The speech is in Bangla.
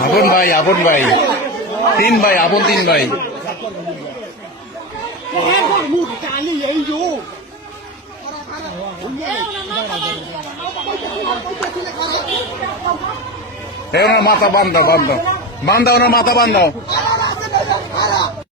আপন ভাই আপন ভাই। তিন ভাই, আপন তিন ভাই। মাথা বান্ধাও বান্ধাও বান্ধাও ওনার মাথা বান্ধাও